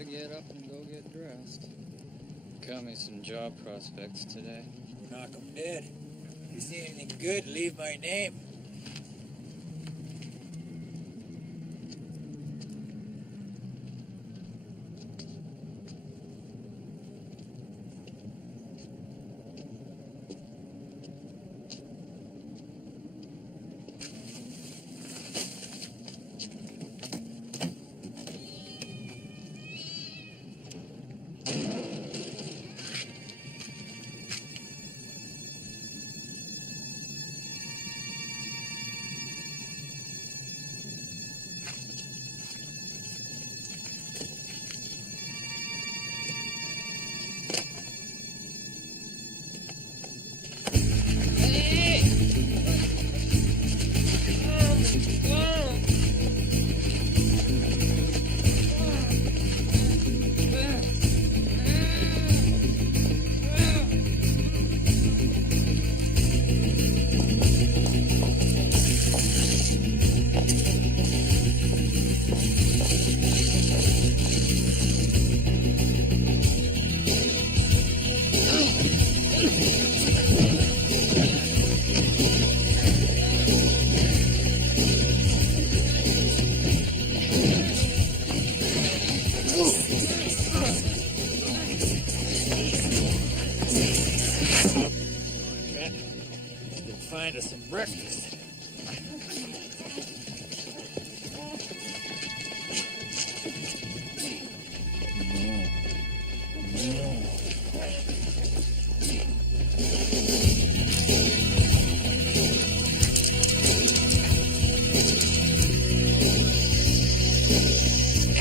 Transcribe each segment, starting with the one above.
Gotta get up and go get dressed. Got me some job prospects today. Knock 'em dead. If you see anything good, leave my name. Find us some breakfast.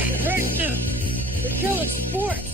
They're hurting them. They're killing sports.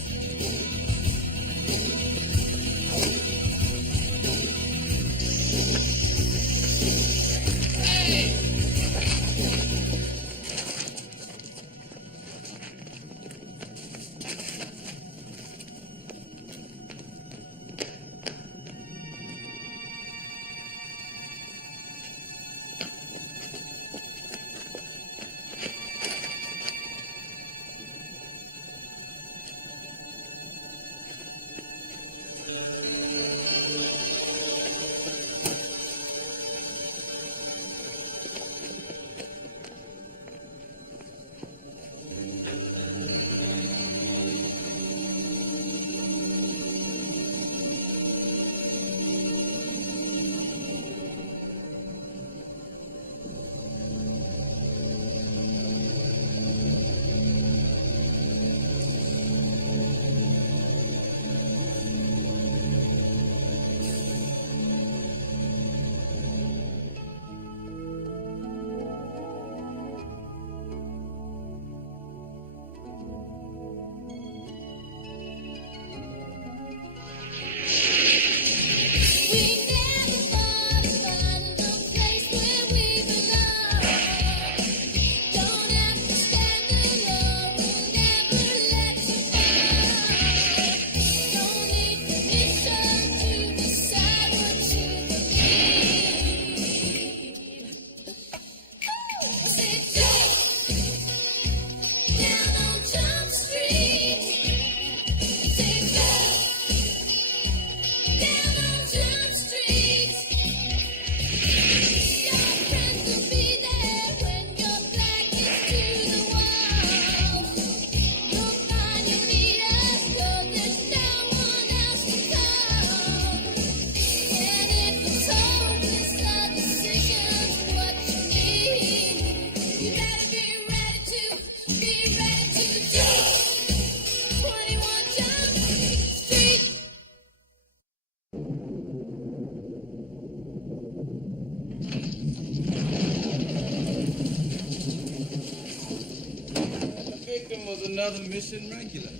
Another mission regular.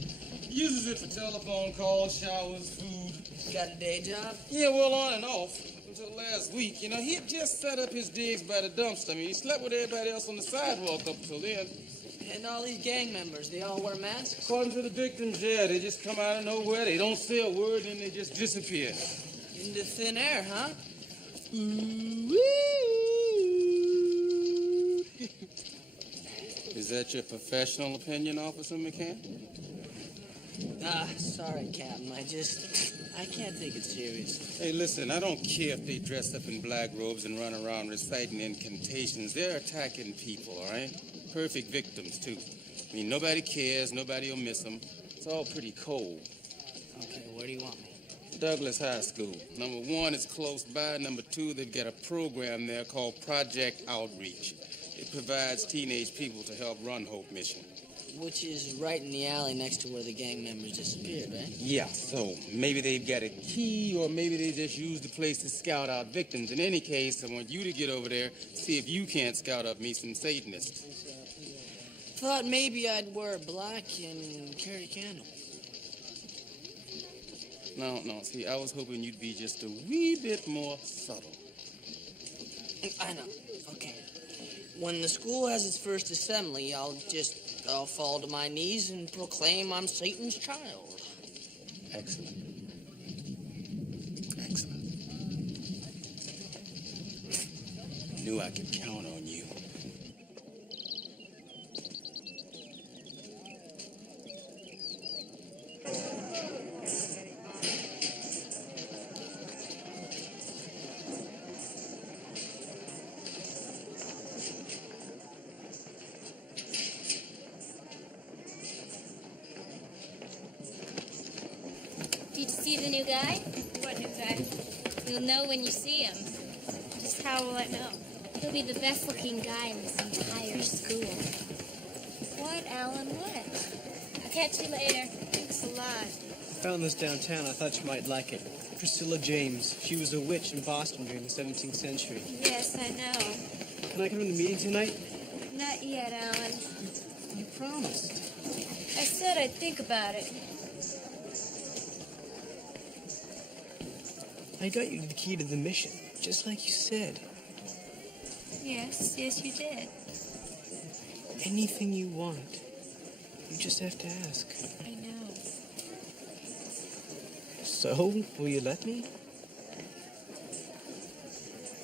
Uses it for telephone calls, showers, food. Got a day job? Yeah, well, on and off. Until last week. You know, he had just set up his digs by the dumpster. I mean, he slept with everybody else on the sidewalk up until then. And all these gang members, they all wear masks? According to the victims, yeah, they just come out of nowhere. They don't say a word, and they just disappear. Into thin air, huh? Is that your professional opinion, Officer McCann? Sorry, Captain. I can't take it serious. Hey, listen, I don't care if they dress up in black robes and run around reciting incantations. They're attacking people, all right? Perfect victims, too. I mean, nobody cares, nobody will miss them. It's all pretty cold. Okay, where do you want me? Douglas High School. Number 1, it's close by. Number 2, they've got a program there called Project Outreach. It provides teenage people to help run Hope Mission. Which is right in the alley next to where the gang members disappeared, right? Yeah, so maybe they've got a key, or maybe they just use the place to scout out victims. In any case, I want you to get over there, see if you can't scout up me some Satanists. Thought maybe I'd wear black and carry a candle. No, see, I was hoping you'd be just a wee bit more subtle. I know. Okay. When the school has its first assembly, I'll fall to my knees and proclaim I'm Satan's child. Excellent. Excellent. Knew I could count on you. Did you see the new guy? What new guy? You'll know when you see him. Just how will I know? He'll be the best looking guy in this entire school. What, Alan? What? I'll catch you later. Thanks a lot. Found this downtown. I thought you might like it. Priscilla James. She was a witch in Boston during the 17th century. Yes, I know. Can I come to the meeting tonight? Not yet, Alan. You promised. I said I'd think about it. I got you the key to the mission, just like you said. Yes, you did. Anything you want. You just have to ask. I know. So, will you let me?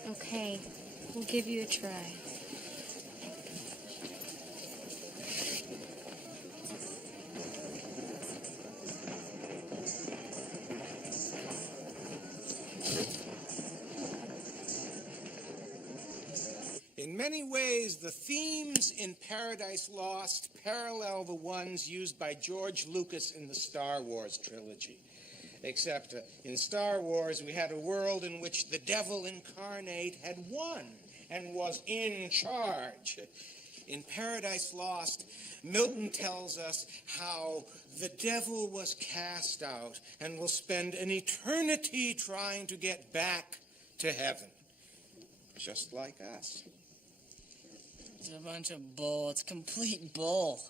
Okay, we'll give you a try. In many ways, the themes in Paradise Lost parallel the ones used by George Lucas in the Star Wars trilogy. Except in Star Wars, we had a world in which the devil incarnate had won and was in charge. In Paradise Lost, Milton tells us how the devil was cast out and will spend an eternity trying to get back to heaven, just like us. It's a bunch of bull. It's complete bull.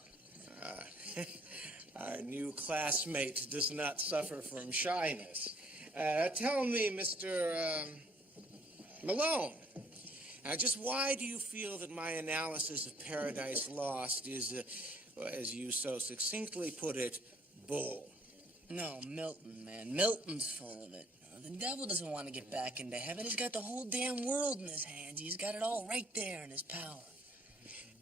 Our new classmate does not suffer from shyness. Tell me, Mr. Malone, just why do you feel that my analysis of Paradise Lost is, as you so succinctly put it, bull? No, Milton, man. Milton's full of it. The devil doesn't want to get back into heaven. He's got the whole damn world in his hands. He's got it all right there in his power.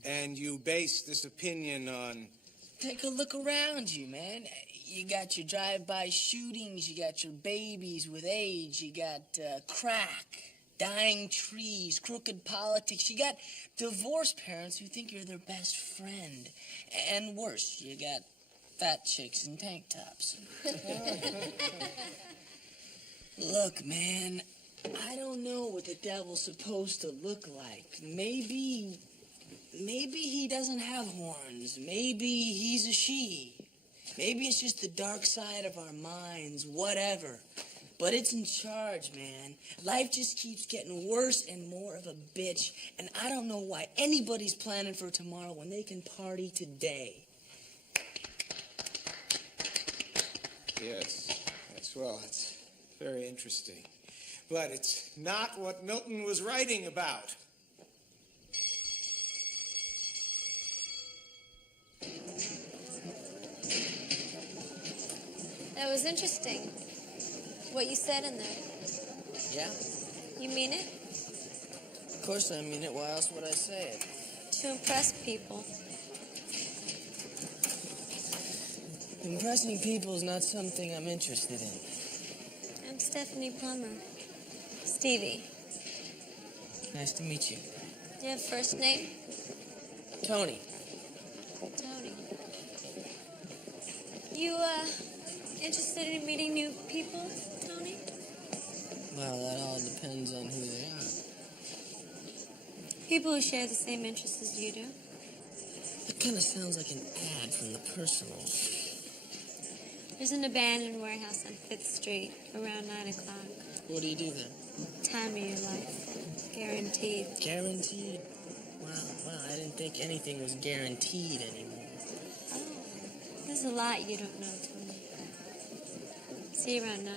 And you base this opinion on... Take a look around you, man. You got your drive-by shootings, you got your babies with AIDS, you got crack, dying trees, crooked politics, you got divorced parents who think you're their best friend. And worse, you got fat chicks in tank tops. Look, man, I don't know what the devil's supposed to look like. Maybe he doesn't have horns. Maybe he's a she. Maybe it's just the dark side of our minds, whatever. But it's in charge, man. Life just keeps getting worse and more of a bitch. And I don't know why anybody's planning for tomorrow when they can party today. Yes, well, it's very interesting. But it's not what Milton was writing about. That was interesting. What you said in there. Yeah? You mean it? Of course I mean it. Why else would I say it? To impress people. Impressing people is not something I'm interested in. I'm Stephanie Plummer. Stevie. Nice to meet you. Do you have first name? Tony. Tony. You, interested in meeting new people, Tony? Well, that all depends on who they are. People who share the same interests as you do. That kind of sounds like an ad from the personal. There's an abandoned warehouse on 5th Street around 9 o'clock. What do you do then? Time of your life. Guaranteed. Guaranteed? Wow, I didn't think anything was guaranteed anymore. Oh, there's a lot you don't know, Tony. See you around 9.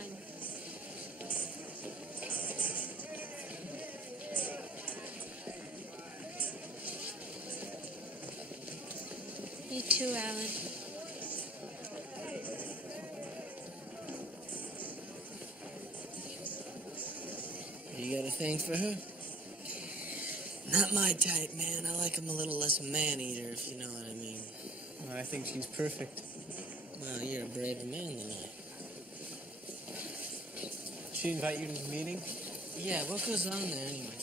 You too, Alan. You got a thing for her? Not my type, man. I like him a little less man-eater, if you know what I mean. I think she's perfect. Well, you're a braver man than I. She invite you to the meeting? Yeah, what goes on there anyway?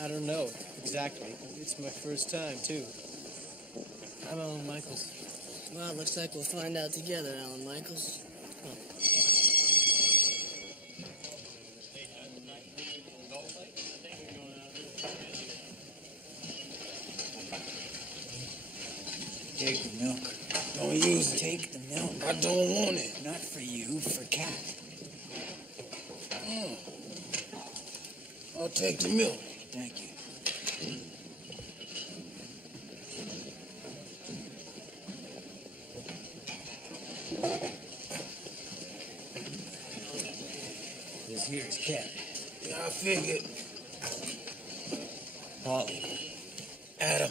I don't know exactly. It's my first time, too. I'm Alan Michaels. Well, it looks like we'll find out together, Alan Michaels. Come on. Take the milk. Don't use it. Take the milk. I don't want it. Not for you, for Cat. I'll take the milk. Thank you. This here is Cat. Yeah, I figured. Polly. Adam.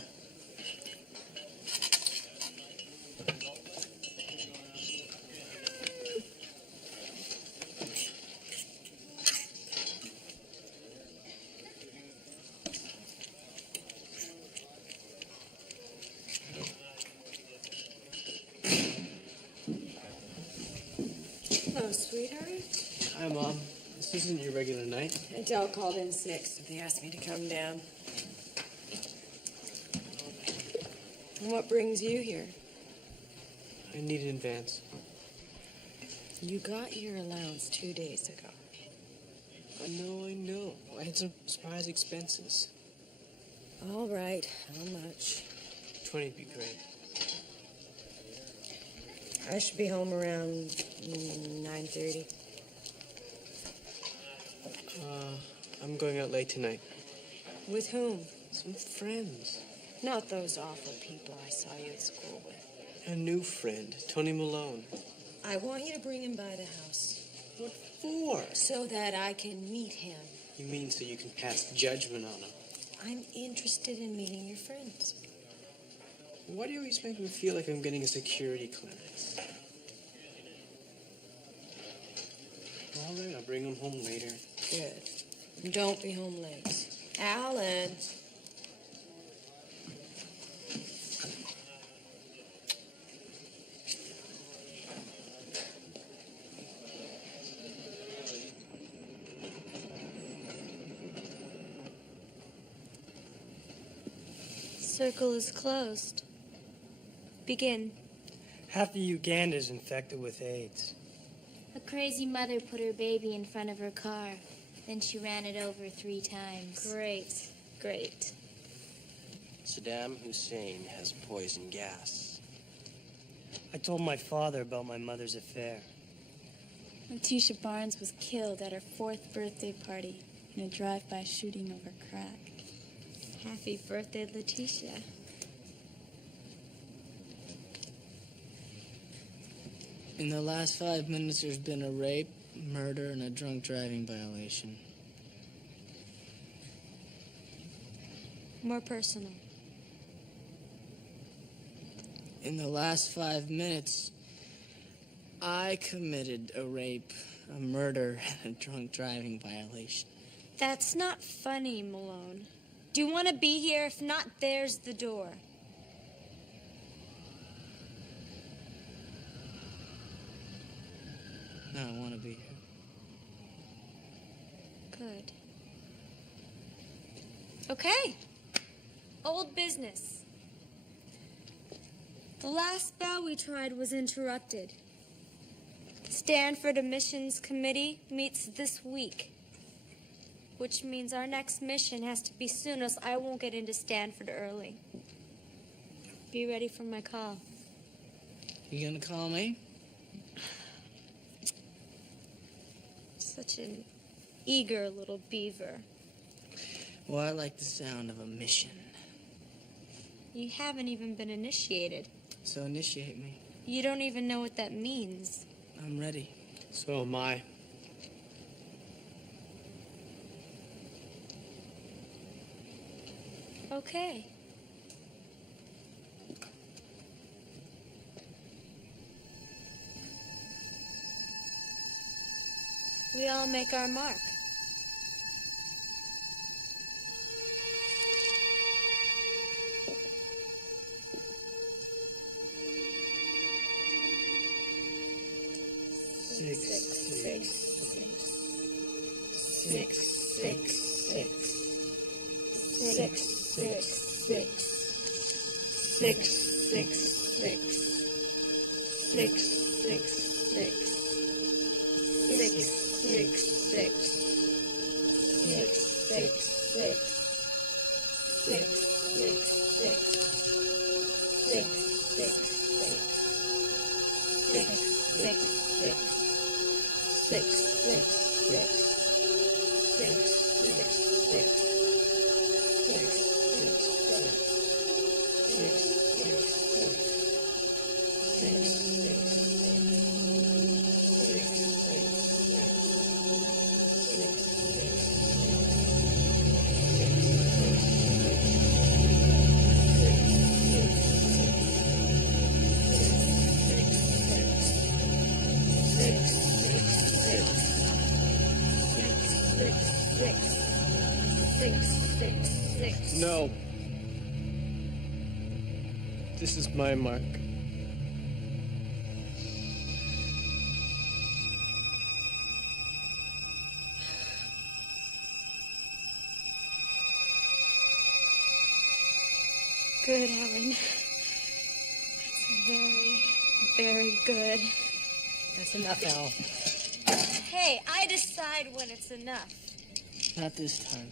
Hello, sweetheart. Hi, Mom. This isn't your regular night. Adele called in sick, so they asked me to come down. And what brings you here? I need an advance. You got your allowance 2 days ago. I know. I had some surprise expenses. All right, how much? 20 would be great. I should be home around 9:30. I'm going out late tonight. With whom? Some friends. Not those awful people I saw you at school with. A new friend, Tony Malone. I want you to bring him by the house What for? so that I can meet him. You mean so you can pass judgment on him? I'm interested in meeting your friends. Why do you always make me feel like I'm getting a security clearance? Well, then, I'll bring him home later. Good. And don't be home late. Alan. Circle is closed. Begin. Half of Uganda's infected with AIDS. A crazy mother put her baby in front of her car. Then she ran it over 3 times. Great. Saddam Hussein has poison gas. I told my father about my mother's affair. Letitia Barnes was killed at her 4th birthday party in a drive-by shooting over crack. Happy birthday, Letitia. In the last 5 minutes, there's been a rape, murder, and a drunk driving violation. More personal. In the last 5 minutes, I committed a rape, a murder, and a drunk driving violation. That's not funny, Malone. Do you want to be here? If not, there's the door. I don't want to be here. Good. Okay. Old business. The last spell we tried was interrupted. Stanford Admissions Committee meets this week, which means our next mission has to be soon, else I won't get into Stanford early. Be ready for my call. You gonna call me? Such an eager little beaver. Well, I like the sound of a mission. You haven't even been initiated. So initiate me. You don't even know what that means. I'm ready. So am I. Okay. We all make our mark. No. This is my mark. Good, Ellen. That's very, very good. That's enough, Al. Hey, I decide when it's enough. Not this time.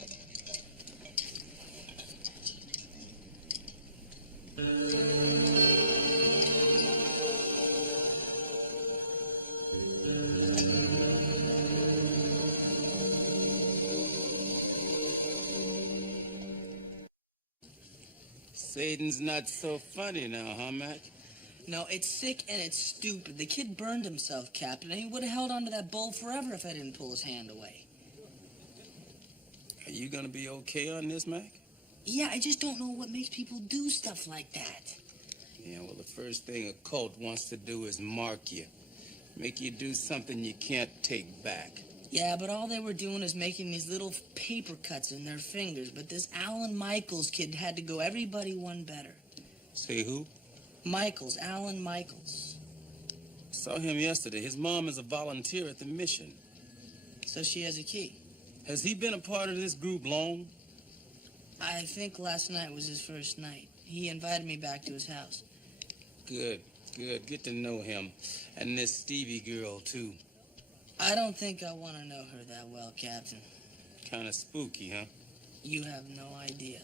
Satan's not so funny now, huh, Mac? No, it's sick and it's stupid. The kid burned himself, Captain, and he would have held onto that bowl forever if I didn't pull his hand away. Are you gonna be okay on this, Mac? Yeah, I just don't know what makes people do stuff like that. Yeah, well, the first thing a cult wants to do is mark you. Make you do something you can't take back. Yeah, but all they were doing is making these little paper cuts in their fingers. But this Alan Michaels kid had to go everybody one better. Say who? Michaels, Alan Michaels. Saw him yesterday. His mom is a volunteer at the mission. So she has a key. Has he been a part of this group long? I think last night was his first night. He invited me back to his house. Good, good. Get to know him. And this Stevie girl, too. I don't think I want to know her that well, Captain. Kind of spooky, huh? You have no idea.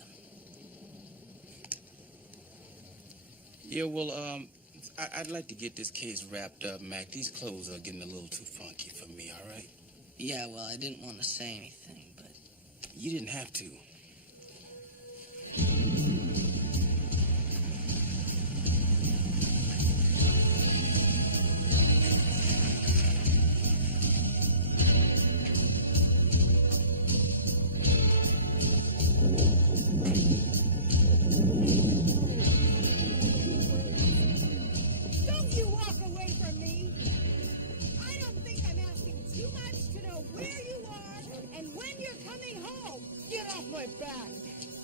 Yeah, well, I'd like to get this case wrapped up, Mac. These clothes are getting a little too funky for me, all right? Yeah, well, I didn't want to say anything, but... You didn't have to.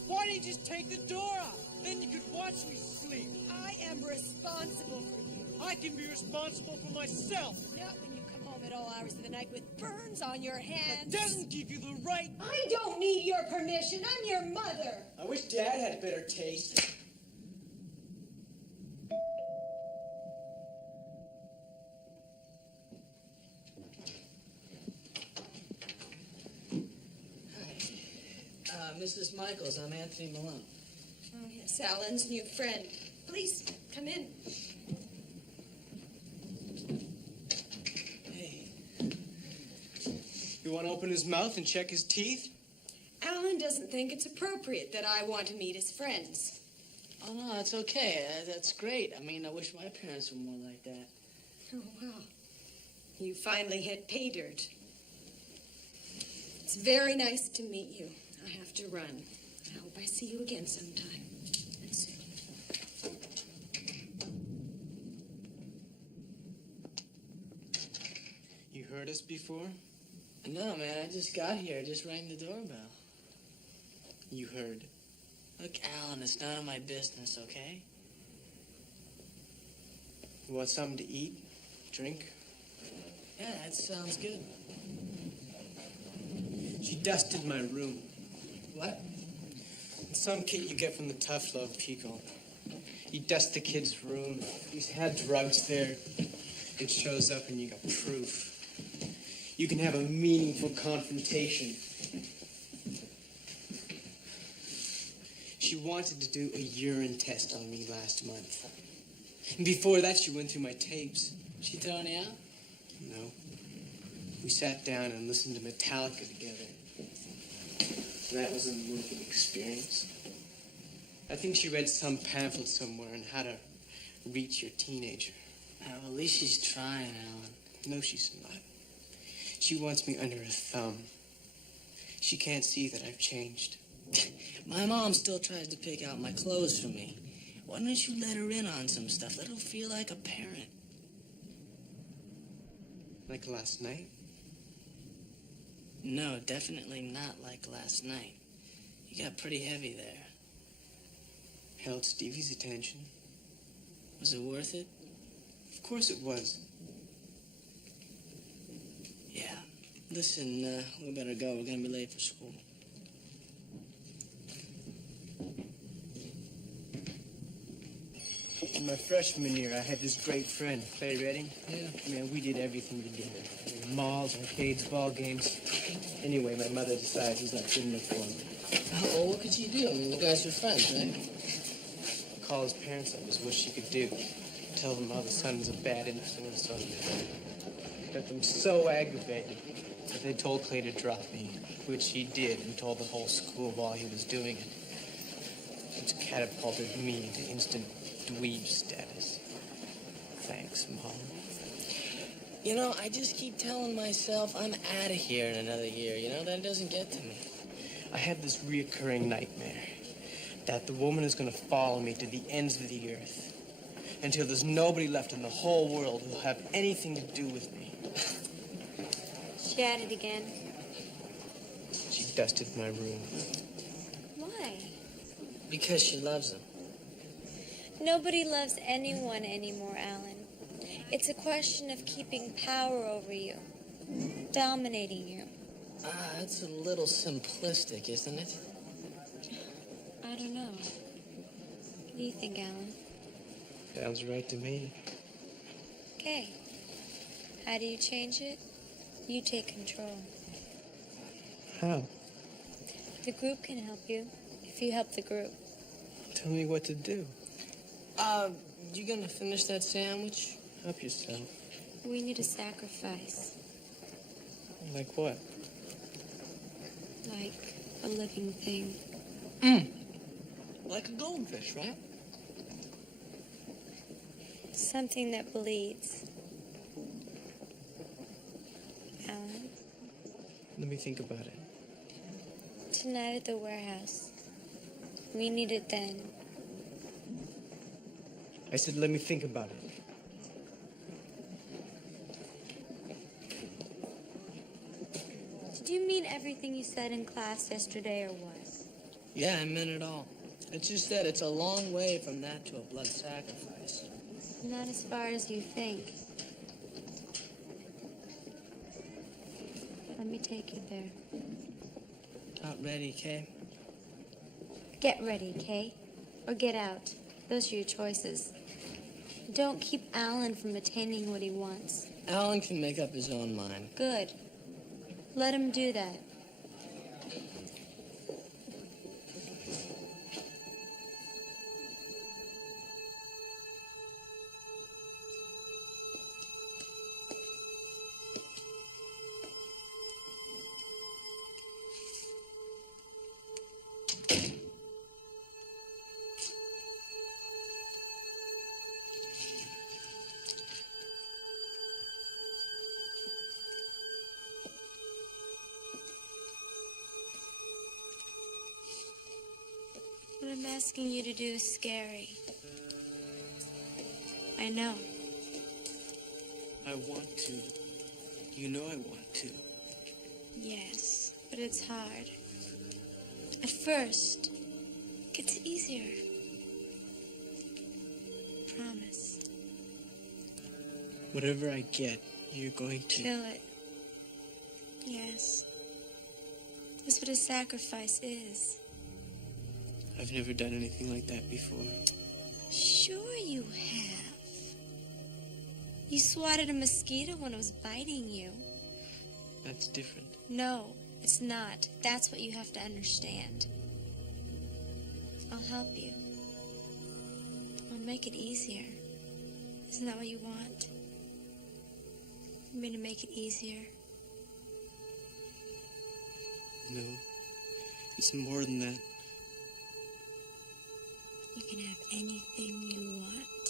Why don't you just take the door off? Then you could watch me sleep. I am responsible for you. I can be responsible for myself. Not when you come home at at all hours of the night with burns on your hands. That doesn't give you the right. I don't need your permission. I'm your mother. I wish Dad had better taste. Mrs. Michaels, I'm Anthony Malone. Oh, yes, Alan's new friend. Please, come in. Hey. You want to open his mouth and check his teeth? Alan doesn't think it's appropriate that I want to meet his friends. Oh, no, that's okay. That's great. I mean, I wish my parents were more like that. Oh, well. You finally hit pay dirt. It's very nice to meet you. I have to run. I hope I see you again sometime. That's it. You heard us before? No, man, I just got here. I just rang the doorbell. You heard. Look, Alan, it's none of my business, okay? You want something to eat? Drink? Yeah, that sounds good. She dusted my room. What? It's some kit you get from the tough love people. You dust the kid's room. He's had drugs there. It shows up and you got proof. You can have a meaningful confrontation. She wanted to do a urine test on me last month. And before that, she went through my tapes. She throwing you out? No. We sat down and listened to Metallica together. That was a moving experience. I think she read some pamphlet somewhere on how to reach your teenager. Well, at least she's trying, Alan. No, she's not. She wants me under her thumb. She can't see that I've changed. My mom still tries to pick out my clothes for me. Why don't you let her in on some stuff? Let her feel like a parent. Like last night? No, definitely not like last night. You got pretty heavy there. Held Stevie's attention. Was it worth it? Of course it was. Yeah. Listen, we better go. We're gonna be late for school. In my freshman year, I had this great friend, Clay Redding. Yeah. Man, we did everything together. Malls, arcades, ball games. Anyway, my mother decides he's not good enough for me. Well, what could you do? I mean, you guys are friends, right? Call his parents up is what she could do. Tell them how the son was a bad influence on me. Got them so aggravated that they told Clay to drop me, which he did, and told the whole school while he was doing it. It's catapulted me into instant dweeb status. Thanks, Mom. You know, I just keep telling myself I'm out of here in another year. You know, that doesn't get to me. I have this reoccurring nightmare that the woman is going to follow me to the ends of the earth until there's nobody left in the whole world who'll have anything to do with me. She at it again. She dusted my room. Why? Because she loves him. Nobody loves anyone anymore, Alan. It's a question of keeping power over you, dominating you. That's a little simplistic, isn't it? I don't know. What do you think, Alan? Sounds right to me. Okay. How do you change it? You take control. How? The group can help you, if you help the group. Tell me what to do. You gonna finish that sandwich? Help yourself. We need a sacrifice. Like what? Like a living thing. Like a goldfish, right? Something that bleeds. Alan? Let me think about it. Tonight at the warehouse. We need it then. I said, let me think about it. Did you mean everything you said in class yesterday or what? Yeah, I meant it all. It's just that it's a long way from that to a blood sacrifice. Not as far as you think. take you there. Not ready, Kay? Get ready, Kay, or get out. Those are your choices. Don't keep Alan from attaining what he wants. Alan can make up his own mind. Good. Let him do that. What I'm asking you to do is scary. I know. I want to. You know I want to. Yes, but it's hard. At first, it gets easier. Promise. Whatever I get, you're going to... Kill it. Yes. That's what a sacrifice is. I've never done anything like that before. Sure you have. You swatted a mosquito when it was biting you. That's different. No, it's not. That's what you have to understand. I'll help you. I'll make it easier. Isn't that what you want? You mean to make it easier? No. It's more than that. You can have anything you want.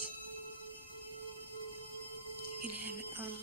You can have it all.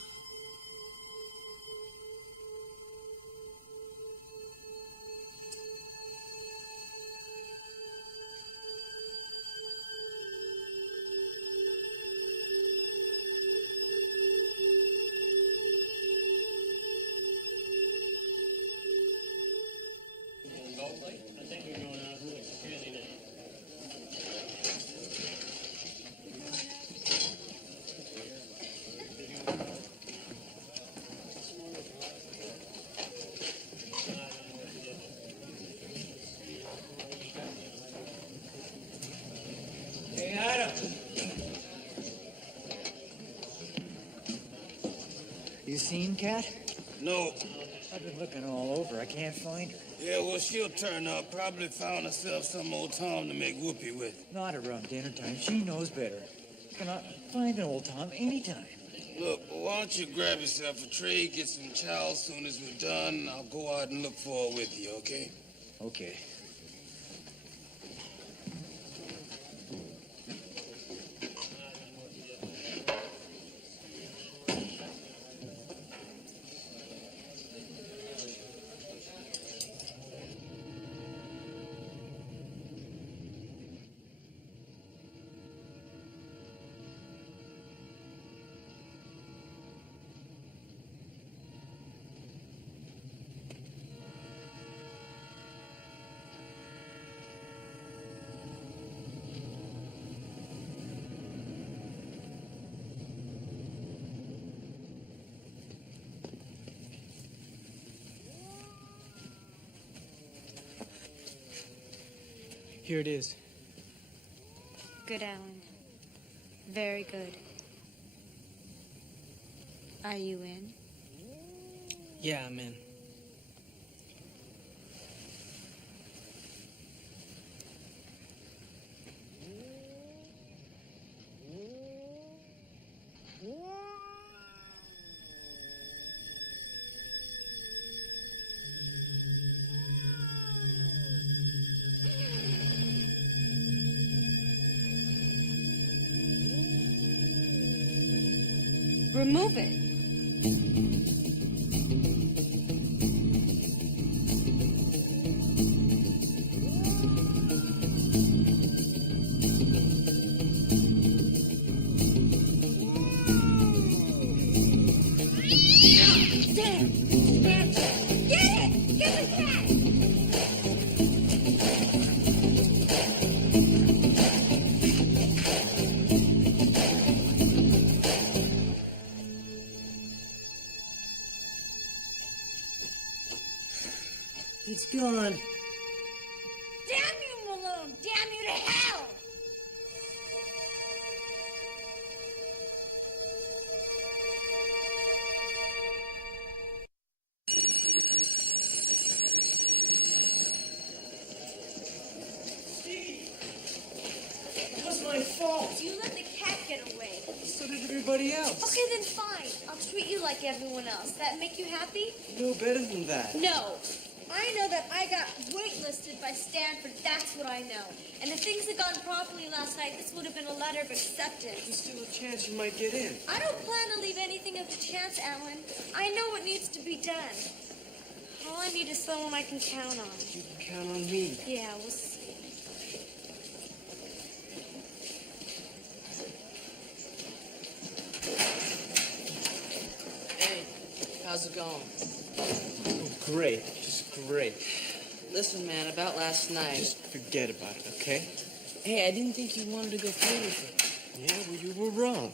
Hey, Adam. You seen Kat? No. I've been looking all over. I can't find her. Yeah, well, she'll turn up. Probably found herself some old Tom to make whoopee with. Not around dinner time. She knows better. Can I find an old Tom anytime? Look, why don't you grab yourself a tray, get some chow as soon as we're done. I'll go out and look for her with you, okay? Okay. Here it is. Good, Alan. Very good. Are you in? Yeah, I'm in. Remove it. It's gone. Damn you, Malone! Damn you to hell! It was my fault. You let the cat get away. So did everybody else. Okay, then fine. I'll treat you like everyone else. That make you happy? No better than that. No. I know that I got waitlisted by Stanford. That's what I know. And if things had gone properly last night, this would have been a letter of acceptance. There's still a chance you might get in. I don't plan to leave anything up to chance, Alan. I know what needs to be done. All I need is someone I can count on. You can count on me. Yeah, we'll see. Hey, how's it going? Oh, great. Just great. Listen, man, about last night. Just forget about it, okay? Hey, I didn't think you wanted to go through with it. Yeah, well, you were wrong.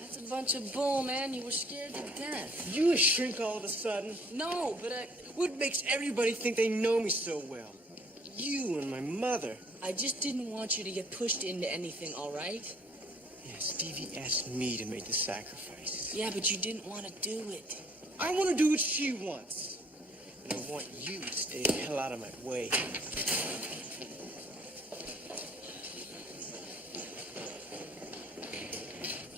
That's a bunch of bull, man. You were scared to death. You a shrink all of a sudden? No, but What makes everybody think they know me so well? You and my mother. I just didn't want you to get pushed into anything, all right? Yeah, Stevie asked me to make the sacrifice. Yeah, but you didn't want to do it. I want to do what she wants. And I want you to stay the hell out of my way.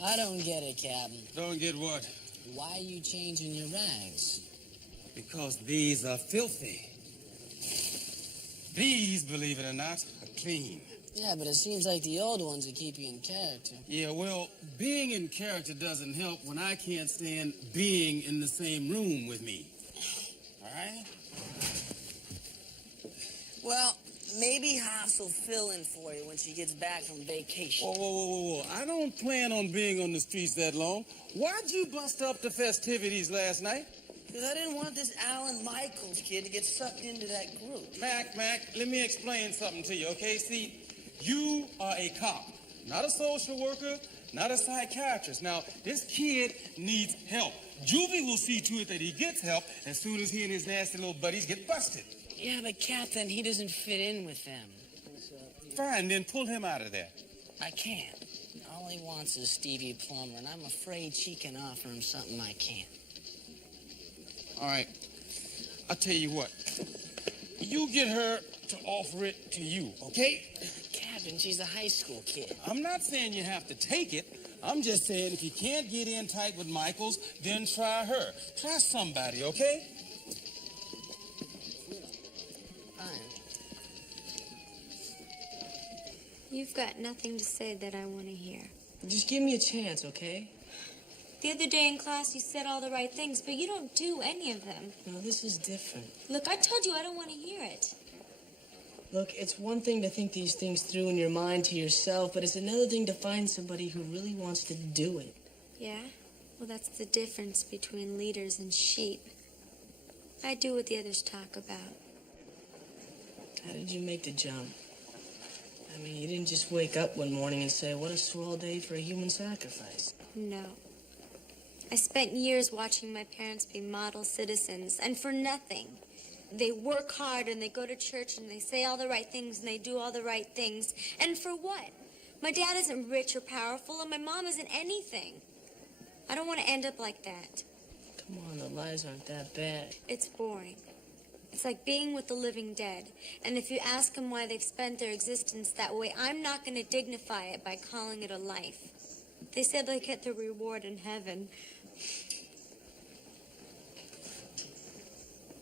I don't get it, Captain. Don't get what? Why are you changing your rags? Because these are filthy. These, believe it or not, are clean. Yeah, but it seems like the old ones that keep you in character. Yeah, well, being in character doesn't help when I can't stand being in the same room with me. All right? Well, maybe Haas will fill in for you when she gets back from vacation. Whoa. I don't plan on being on the streets that long. Why'd you bust up the festivities last night? Because I didn't want this Alan Michaels kid to get sucked into that group. Mac, let me explain something to you, okay? See, you are a cop, not a social worker, not a psychiatrist. Now, this kid needs help. Juvie will see to it that he gets help as soon as he and his nasty little buddies get busted. Yeah, but Captain, he doesn't fit in with them. Fine, then pull him out of there. I can't. All he wants is Stevie Plummer, and I'm afraid she can offer him something I can't. All right, I'll tell you what. You get her to offer it to you, okay? Captain, she's a high school kid. I'm not saying you have to take it. I'm just saying if you can't get in tight with Michaels, then try her. Try somebody, okay? You've got nothing to say that I want to hear. Just give me a chance, okay? The other day in class, you said all the right things, but you don't do any of them. No, this is different. Look, I told you I don't want to hear it. Look, it's one thing to think these things through in your mind to yourself, but it's another thing to find somebody who really wants to do it. Yeah? Well, that's the difference between leaders and sheep. I do what the others talk about. How did you make the jump? I mean, you didn't just wake up one morning and say, what a swell day for a human sacrifice. No. I spent years watching my parents be model citizens, and for nothing. They work hard, and they go to church, and they say all the right things, and they do all the right things. And for what? My dad isn't rich or powerful, and my mom isn't anything. I don't want to end up like that. Come on, the lies aren't that bad. It's boring. It's like being with the living dead. And if you ask them why they've spent their existence that way, I'm not going to dignify it by calling it a life. They said they get the reward in heaven.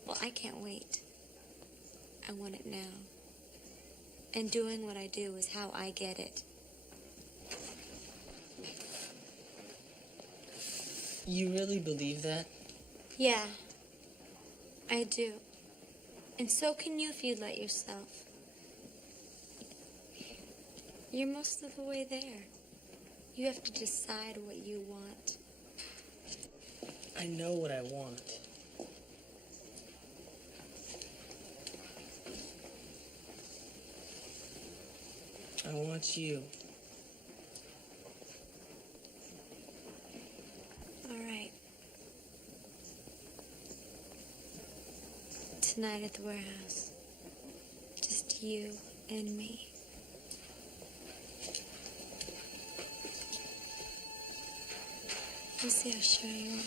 Well, I can't wait. I want it now. And doing what I do is how I get it. You really believe that? Yeah, I do. And so can you if you let yourself. You're most of the way there. You have to decide what you want. I know what I want. I want you. All right. tonight at the warehouse. Just you and me. We'll see how sure you are.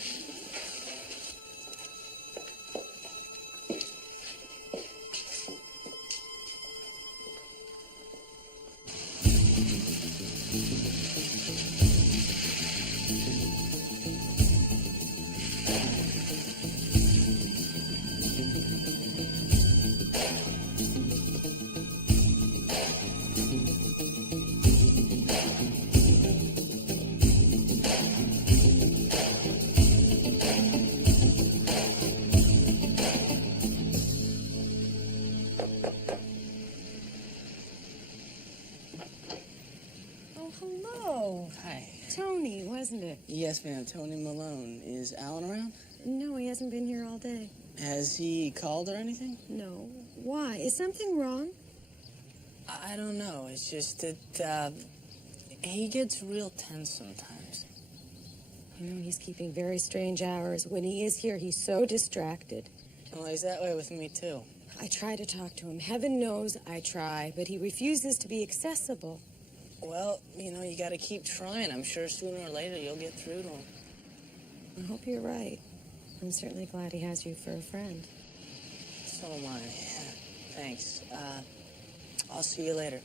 Hello. Hi. Tony, wasn't it? Yes, ma'am. Tony Malone. Is Alan around? No, he hasn't been here all day. Has he called or anything? No. Why? Is something wrong? I don't know. It's just that, he gets real tense sometimes. You know, he's keeping very strange hours. When he is here, he's so distracted. Well, he's that way with me, too. I try to talk to him. Heaven knows I try, but he refuses to be accessible. Well, you know, you gotta keep trying. I'm sure sooner or later you'll get through to him. I hope you're right. I'm certainly glad he has you for a friend. So am I. Thanks. I'll see you later.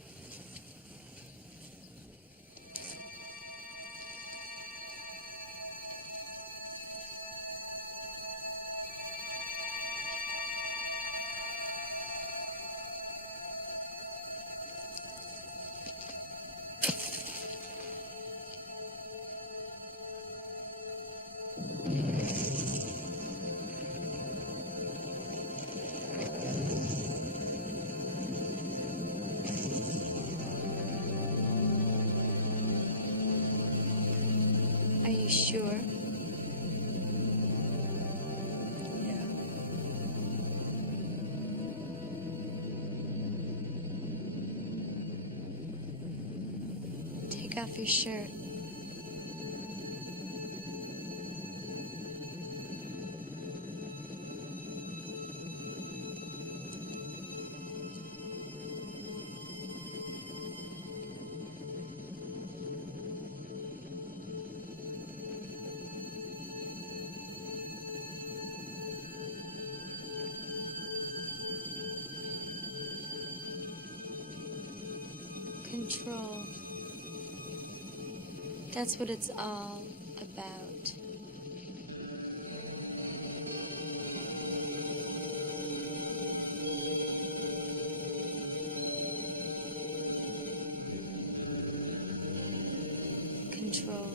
Are you sure? Yeah. Take off your shirt. Control. That's what it's all about. Control.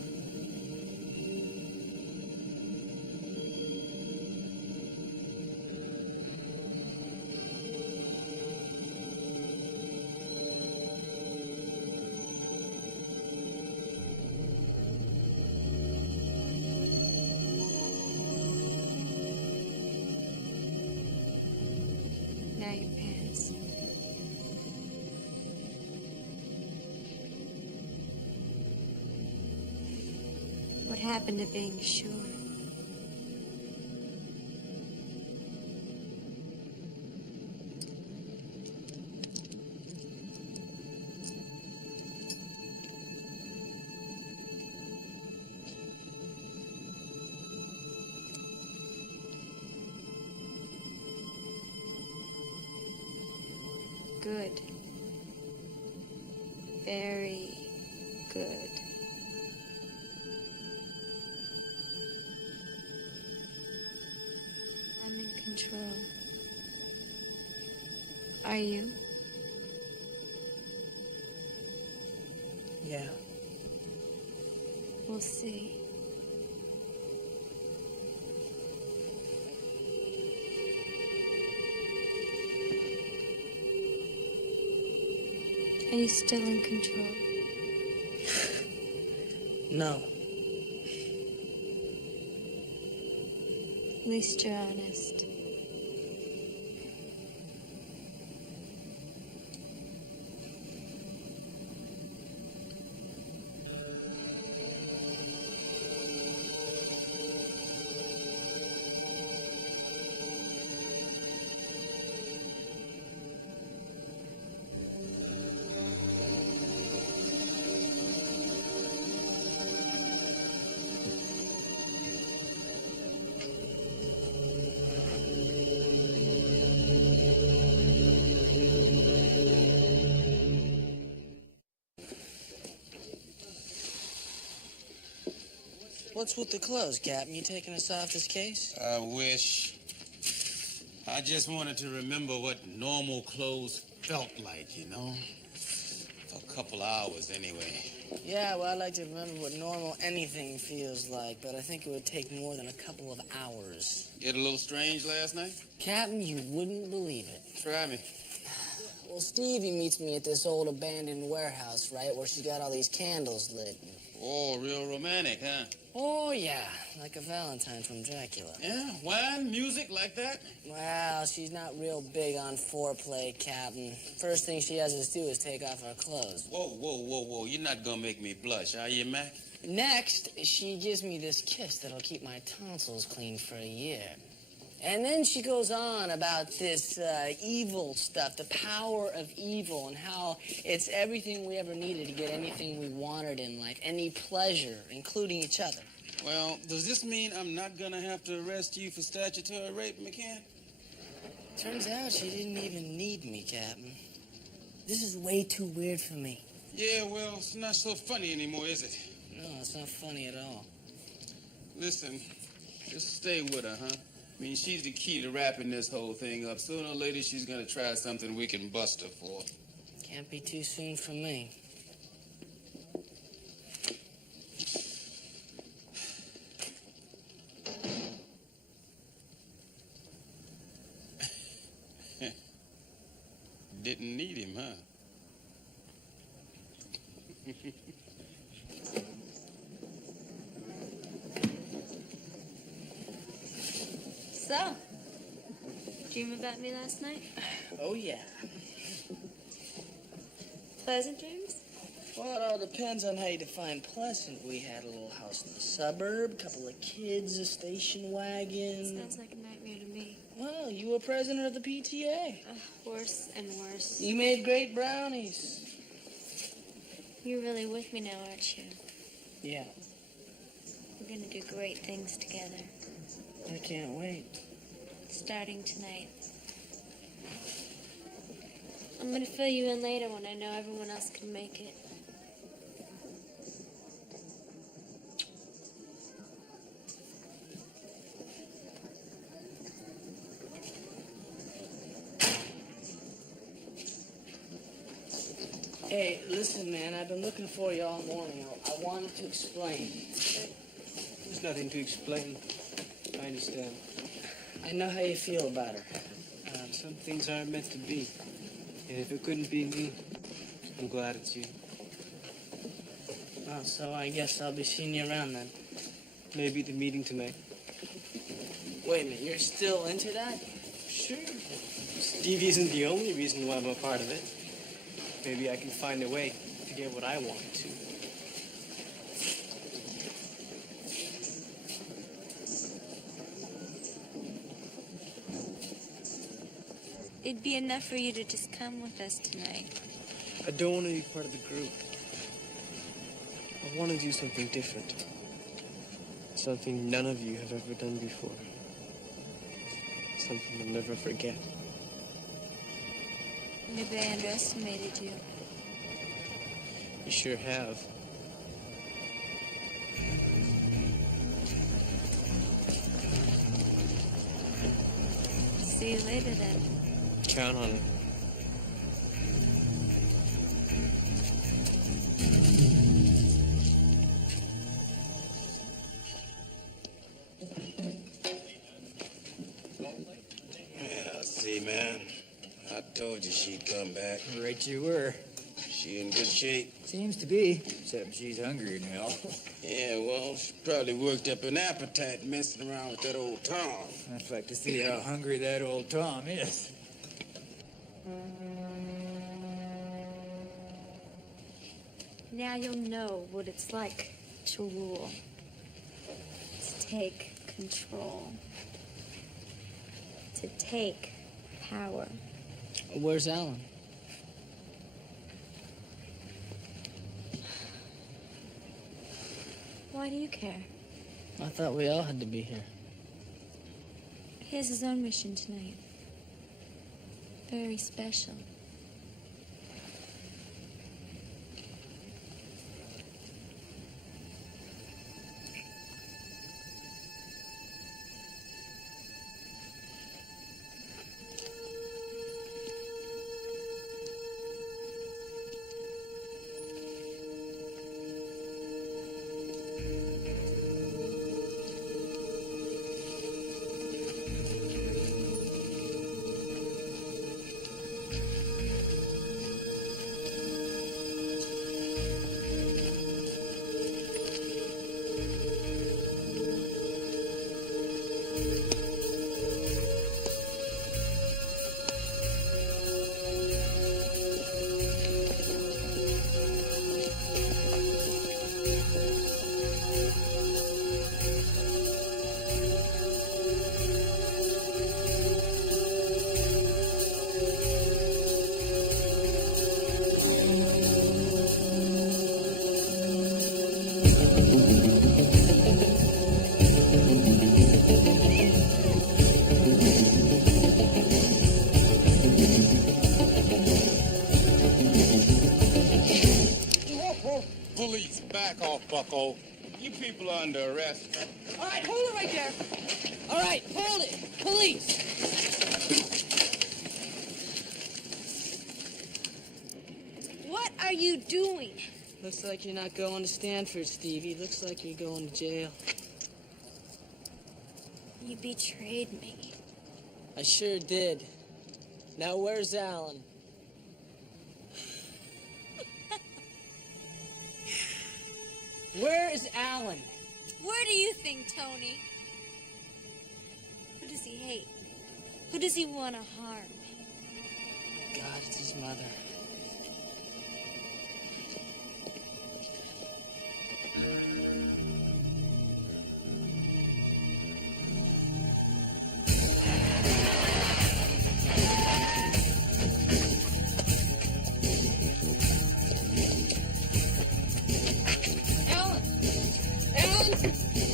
Now your pants. What happened to being sure? Good. Very good. I'm in control. Are you? Yeah. We'll see. Are you still in control? No. At least you're honest. What's with the clothes, Captain? You taking us off this case? I wish. I just wanted to remember what normal clothes felt like, you know? For a couple hours, anyway. Yeah, well, I'd like to remember what normal anything feels like, but I think it would take more than a couple of hours. Get a little strange last night? Captain, you wouldn't believe it. Try me. Well, Stevie meets me at this old abandoned warehouse, right, where she got all these candles lit. Oh, real romantic, huh? Oh, yeah, like a Valentine from Dracula. Yeah, wine, music, like that? Well, she's not real big on foreplay, Captain. First thing she has us do is take off our clothes. Whoa. You're not gonna make me blush, are you, Mac? Next, she gives me this kiss that'll keep my tonsils clean for a year. And then she goes on about this evil stuff, the power of evil, and how it's everything we ever needed to get anything we wanted in life, any pleasure, including each other. Well, does this mean I'm not gonna have to arrest you for statutory rape, McCann? Turns out she didn't even need me, Captain. This is way too weird for me. Yeah, well, it's not so funny anymore, is it? No, it's not funny at all. Listen, just stay with her, huh? I mean, she's the key to wrapping this whole thing up. Sooner or later, she's gonna try something we can bust her for. Can't be too soon for me. Didn't need him, huh? So, dream about me last night? Oh, yeah. Pleasant dreams? Well, it all depends on how you define pleasant. We had a little house in the suburb, a couple of kids, a station wagon. Sounds like a nightmare to me. Well, you were president of the PTA. Worse and worse. You made great brownies. You're really with me now, aren't you? Yeah, We're gonna do great things together. I can't wait. Starting tonight. I'm gonna fill you in later when I know everyone else can make it. Hey, listen, man, I've been looking for you all morning. I wanted to explain. There's nothing to explain. I understand. I know how you feel about her. Some things aren't meant to be. And if it couldn't be me, I'm glad it's you. Well, so I guess I'll be seeing you around then. Maybe the meeting tonight. Wait a minute, you're still into that? Sure. Stevie isn't the only reason why I'm a part of it. Maybe I can find a way to get what I want to. It'd be enough for you to just come with us tonight. I don't want to be part of the group. I want to do something different. Something none of you have ever done before. Something I'll never forget. Maybe I underestimated you. You sure have. See you later then. Count on it. Yeah, see, man. I told you she'd come back. Right you were. She in good shape? Seems to be, except she's hungry now. Yeah, well, she probably worked up an appetite messing around with that old Tom. I'd like to see how hungry that old Tom is. Now you'll know what it's like to rule. To take control. To take power. Where's Alan? Why do you care? I thought we all had to be here. He has his own mission tonight. Very special. Back off, bucko. You people are under arrest. All right, hold it right there. All right, hold it. Police. What are you doing? Looks like you're not going to Stanford, Stevie. Looks like you're going to jail. You betrayed me. I sure did. Now, where's Alan? Where is Alan? Where do you think, Tony? Who does he hate? Who does he want to harm? God, it's his mother.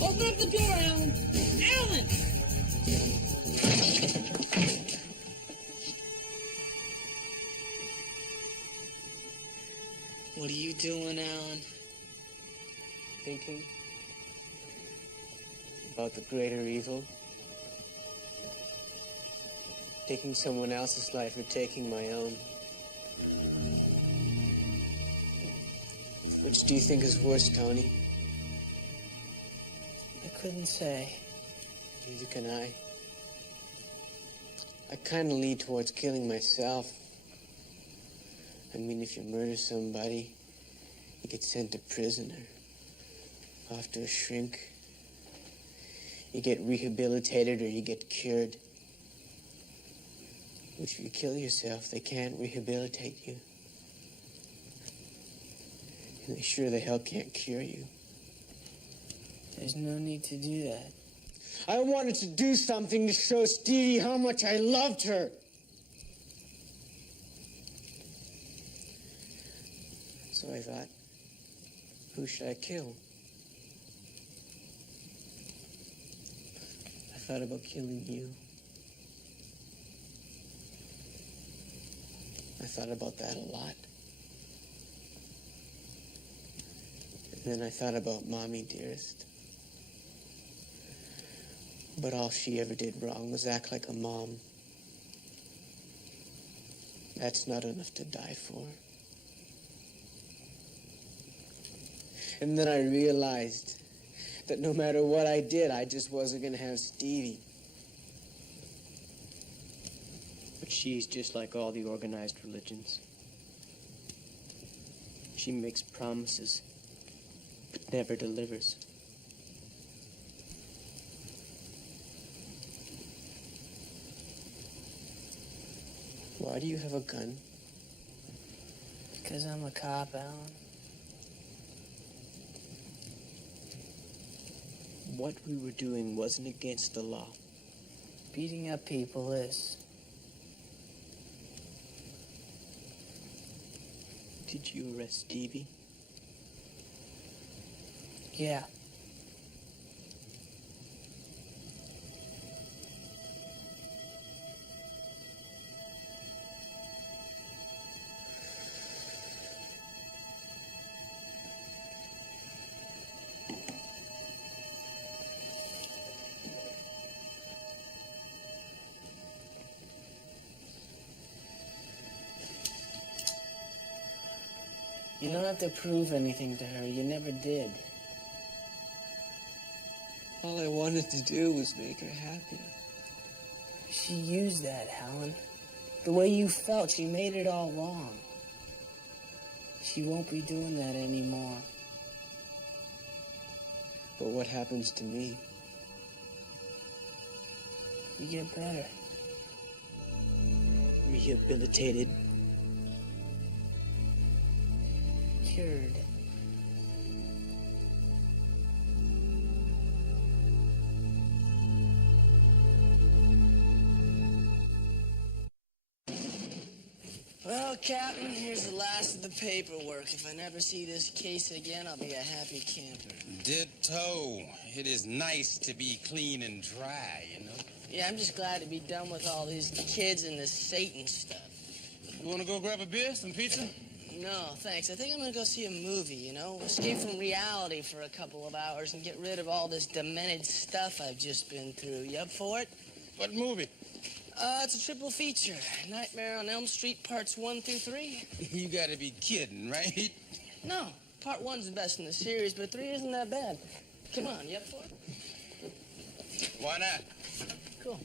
Open up the door, Alan! Alan! What are you doing, Alan? Thinking about the greater evil. Taking someone else's life or taking my own. Which do you think is worse, Tony? I couldn't say. Neither can I. I kind of lean towards killing myself. I mean, if you murder somebody, you get sent to prison or off to a shrink. You get rehabilitated or you get cured. Which if you kill yourself, they can't rehabilitate you. And they sure the hell can't cure you. There's no need to do that. I wanted to do something to show Stevie how much I loved her. So I thought, who should I kill? I thought about killing you. I thought about that a lot. And then I thought about Mommy Dearest. But all she ever did wrong was act like a mom. That's not enough to die for. And then I realized that no matter what I did, I just wasn't going to have Stevie. But she's just like all the organized religions. She makes promises, but never delivers. Why do you have a gun? Because I'm a cop, Alan. What we were doing wasn't against the law. Beating up people is. Did you arrest Stevie? Yeah. You don't have to prove anything to her. You never did. All I wanted to do was make her happy. She used that, Helen. The way you felt, she made it all wrong. She won't be doing that anymore. But what happens to me? You get better. Rehabilitated. Cured. Well, Captain, here's the last of the paperwork. If I never see this case again, I'll be a happy camper. Ditto. It is nice to be clean and dry, you know? Yeah, I'm just glad to be done with all these kids and this Satan stuff. You want to go grab a beer, some pizza? No, thanks. I think I'm gonna go see a movie, you know? Escape from reality for a couple of hours and get rid of all this demented stuff I've just been through. You up for it? What movie? It's a triple feature. Nightmare on Elm Street parts 1 through 3. You gotta be kidding, right? No, part 1's the best in the series, but 3 isn't that bad. Come on, you up for it? Why not? Cool.